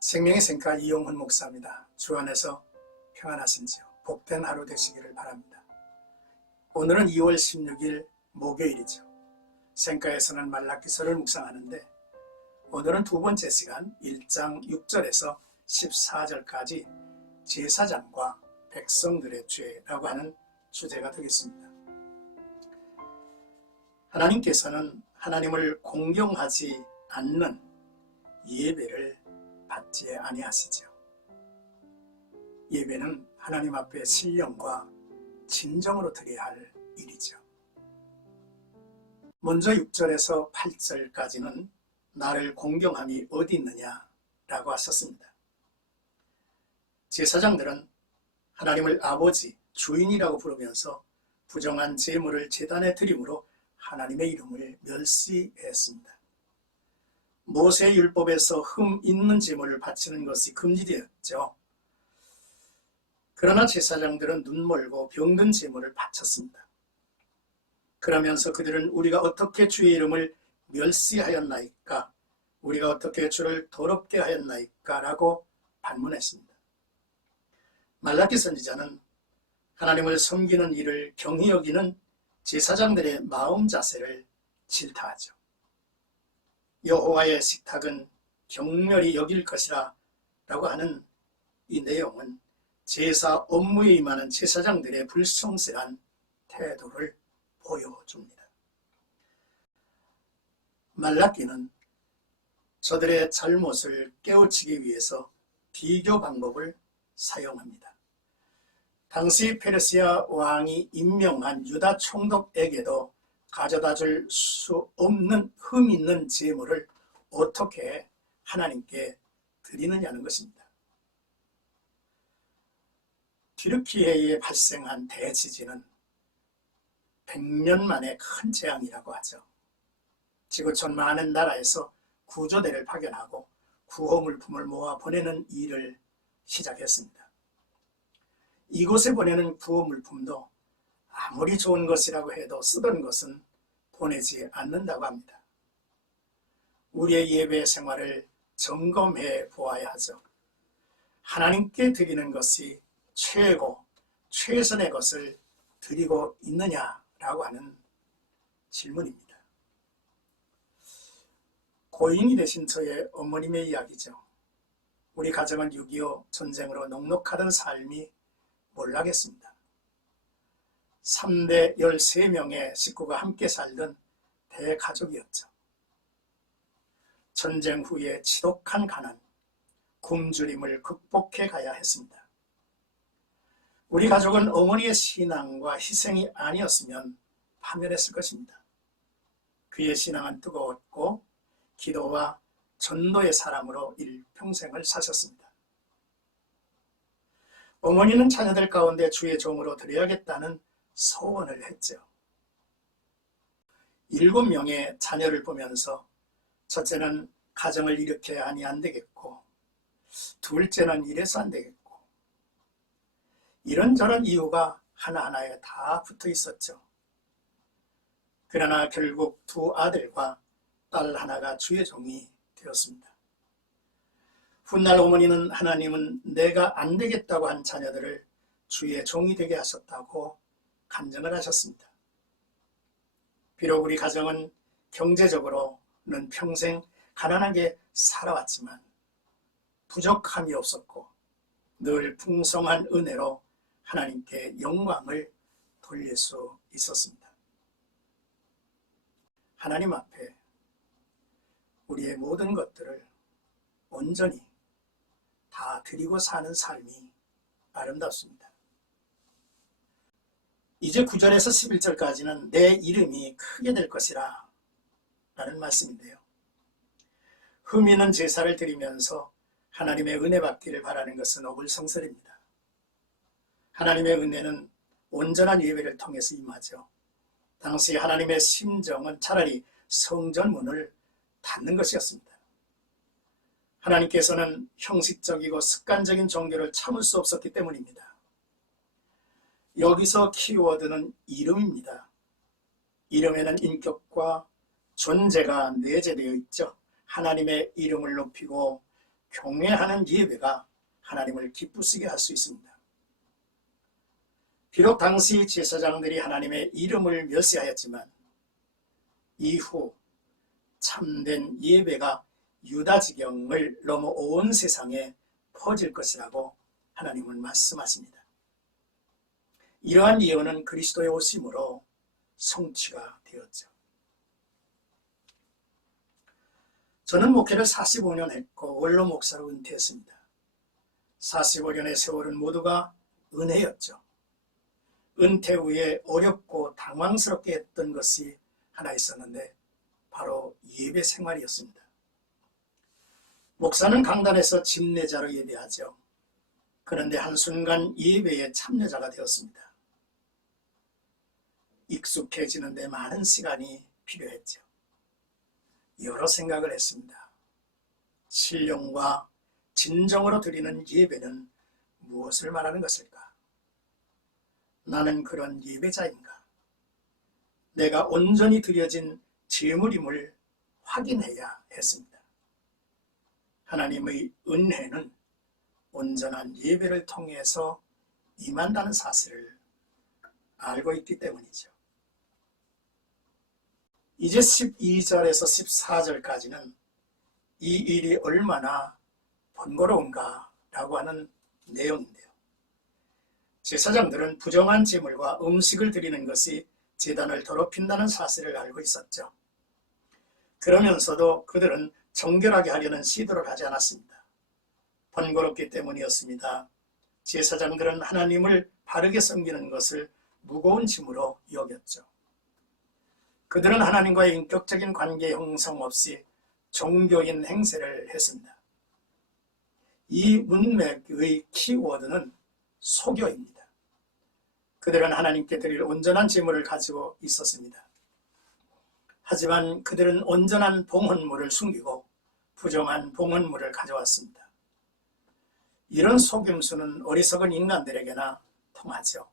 생명의 생가 이용훈 목사입니다. 주 안에서 평안하신지요? 복된 하루 되시기를 바랍니다. 오늘은 2월 16일 목요일이죠. 생가에서는 말라기서를 묵상하는데 오늘은 두 번째 시간 1장 6절에서 14절까지 제사장과 백성들의 죄라고 하는 주제가 되겠습니다. 하나님께서는 하나님을 공경하지 않는 예배를 받지 아니하시죠. 예배는 하나님 앞에 신령과 진정으로 드려야 할 일이죠. 먼저 6절에서 8절까지는 나를 공경함이 어디 있느냐라고 하셨습니다. 제사장들은 하나님을 아버지, 주인이라고 부르면서 부정한 제물을 제단에 드림으로 하나님의 이름을 멸시했습니다. 모세 율법에서 흠 있는 제물을 바치는 것이 금지되었죠. 그러나 제사장들은 눈멀고 병든 제물을 바쳤습니다. 그러면서 그들은 우리가 어떻게 주의 이름을 멸시하였나이까? 우리가 어떻게 주를 더럽게 하였나이까? 라고 반문했습니다. 말라기 선지자는 하나님을 섬기는 일을 경히 여기는 제사장들의 마음 자세를 질타하죠. 여호와의 식탁은 경멸히 여길 것이라 라고 하는 이 내용은 제사 업무에 임하는 제사장들의 불성실한 태도를 보여줍니다. 말라기는 저들의 잘못을 깨우치기 위해서 비교 방법을 사용합니다. 당시 페르시아 왕이 임명한 유다 총독에게도 가져다 줄 수 없는 흠 있는 제물을 어떻게 하나님께 드리느냐는 것입니다. 튀르키예에 발생한 대지진은 100년 만에 큰 재앙이라고 하죠. 지구촌 많은 나라에서 구조대를 파견하고 구호물품을 모아 보내는 일을 시작했습니다. 이곳에 보내는 구호물품도 아무리 좋은 것이라고 해도 쓰던 것은 보내지 않는다고 합니다. 우리의 예배 생활을 점검해 보아야 하죠. 하나님께 드리는 것이 최고, 최선의 것을 드리고 있느냐라고 하는 질문입니다. 고인이 되신 저의 어머님의 이야기죠. 우리 가정은 6.25 전쟁으로 녹록하던 삶이 몰락했습니다. 3대 13명의 식구가 함께 살던 대가족이었죠. 전쟁 후에 지독한 가난, 굶주림을 극복해 가야 했습니다. 우리 가족은 어머니의 신앙과 희생이 아니었으면 파멸했을 것입니다. 그의 신앙은 뜨거웠고 기도와 전도의 사람으로 일평생을 사셨습니다. 어머니는 자녀들 가운데 주의 종으로 드려야겠다는 소원을 했죠. 7명의 자녀를 보면서 첫째는 가정을 일으켜야 하니 안 되겠고, 둘째는 이래서 안 되겠고, 이런저런 이유가 하나하나에 다 붙어 있었죠. 그러나 결국 두 아들과 딸 하나가 주의 종이 되었습니다. 훗날 어머니는 하나님은 내가 안 되겠다고 한 자녀들을 주의 종이 되게 하셨다고 간증을 하셨습니다. 비록 우리 가정은 경제적으로는 평생 가난하게 살아왔지만 부족함이 없었고 늘 풍성한 은혜로 하나님께 영광을 돌릴 수 있었습니다. 하나님 앞에 우리의 모든 것들을 온전히 다 드리고 사는 삶이 아름답습니다. 이제 9절에서 11절까지는 내 이름이 크게 될 것이라 라는 말씀인데요. 흠 있는 제사를 드리면서 하나님의 은혜 받기를 바라는 것은 어불성설입니다. 하나님의 은혜는 온전한 예배를 통해서 임하죠. 당시 하나님의 심정은 차라리 성전 문을 닫는 것이었습니다. 하나님께서는 형식적이고 습관적인 종교를 참을 수 없었기 때문입니다. 여기서 키워드는 이름입니다. 이름에는 인격과 존재가 내재되어 있죠. 하나님의 이름을 높이고 경외하는 예배가 하나님을 기쁘시게 할 수 있습니다. 비록 당시 제사장들이 하나님의 이름을 멸시하였지만 이후 참된 예배가 유다 지경을 넘어 온 세상에 퍼질 것이라고 하나님은 말씀하십니다. 이러한 예언은 그리스도의 오심으로 성취가 되었죠. 저는 목회를 45년 했고 원로 목사로 은퇴했습니다. 45년의 세월은 모두가 은혜였죠. 은퇴 후에 어렵고 당황스럽게 했던 것이 하나 있었는데 바로 예배 생활이었습니다. 목사는 강단에서 집례자로 예배하죠. 그런데 한순간 예배에 참여자가 되었습니다. 익숙해지는 데 많은 시간이 필요했죠. 여러 생각을 했습니다. 신령과 진정으로 드리는 예배는 무엇을 말하는 것일까? 나는 그런 예배자인가? 내가 온전히 드려진 제물임을 확인해야 했습니다. 하나님의 은혜는 온전한 예배를 통해서 임한다는 사실을 알고 있기 때문이죠. 이제 12절에서 14절까지는 이 일이 얼마나 번거로운가 라고 하는 내용인데요. 제사장들은 부정한 제물과 음식을 드리는 것이 제단을 더럽힌다는 사실을 알고 있었죠. 그러면서도 그들은 정결하게 하려는 시도를 하지 않았습니다. 번거롭기 때문이었습니다. 제사장들은 하나님을 바르게 섬기는 것을 무거운 짐으로 여겼죠. 그들은 하나님과의 인격적인 관계 형성 없이 종교인 행세를 했습니다. 이 문맥의 키워드는 소교입니다. 그들은 하나님께 드릴 온전한 제물을 가지고 있었습니다. 하지만 그들은 온전한 봉헌물을 숨기고 부정한 봉헌물을 가져왔습니다. 이런 속임수는 어리석은 인간들에게나 통하죠.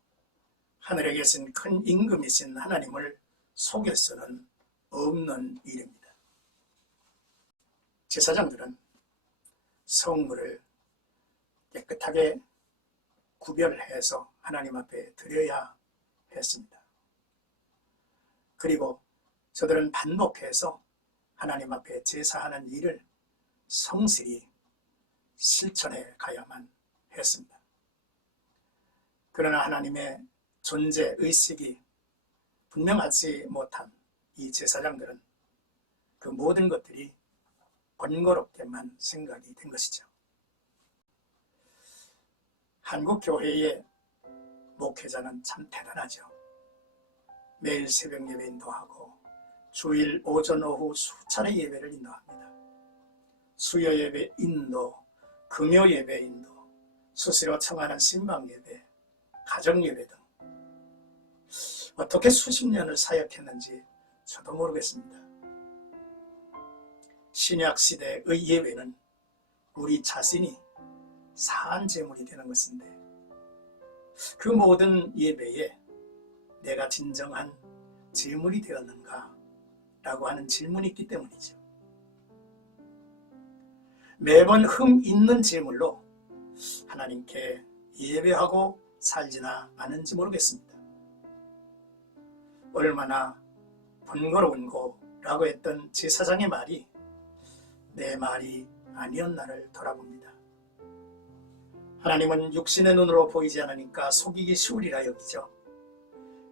하늘에 계신 큰 임금이신 하나님을 속일 수는 없는 일입니다. 제사장들은 성물을 깨끗하게 구별해서 하나님 앞에 드려야 했습니다. 그리고 저들은 반복해서 하나님 앞에 제사하는 일을 성실히 실천해 가야만 했습니다. 그러나 하나님의 존재 의식이 분명하지 못한 이 제사장들은 그 모든 것들이 번거롭게만 생각이 된 것이죠. 한국 교회의 목회자는 참 대단하죠. 매일 새벽 예배 인도하고 주일 오전 오후 수차례 예배를 인도합니다. 수요 예배 인도, 금요 예배 인도, 수시로 청하는 신방 예배, 가정 예배 등 어떻게 수십 년을 사역했는지 저도 모르겠습니다. 신약 시대의 예배는 우리 자신이 사한 제물이 되는 것인데 그 모든 예배에 내가 진정한 제물이 되었는가? 라고 하는 질문이 있기 때문이죠. 매번 흠 있는 제물로 하나님께 예배하고 살지나 않은지 모르겠습니다. 얼마나 번거로운 거라고 했던 제사장의 말이 내 말이 아니었나를 돌아봅니다. 하나님은 육신의 눈으로 보이지 않으니까 속이기 쉬우리라 여기죠.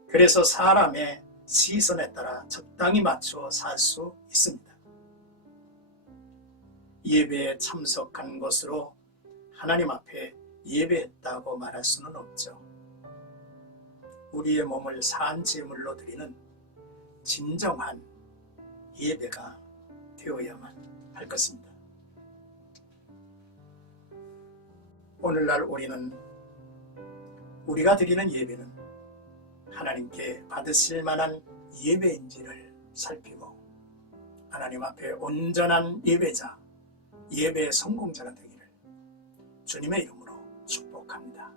그래서 사람의 시선에 따라 적당히 맞춰 살 수 있습니다. 예배에 참석한 것으로 하나님 앞에 예배했다고 말할 수는 없죠. 우리의 몸을 산 제물로 드리는 진정한 예배가 되어야만 할 것입니다. 오늘날 우리가 드리는 예배는 하나님께 받으실 만한 예배인지를 살피고 하나님 앞에 온전한 예배자, 예배의 성공자가 되기를 주님의 이름으로 축복합니다.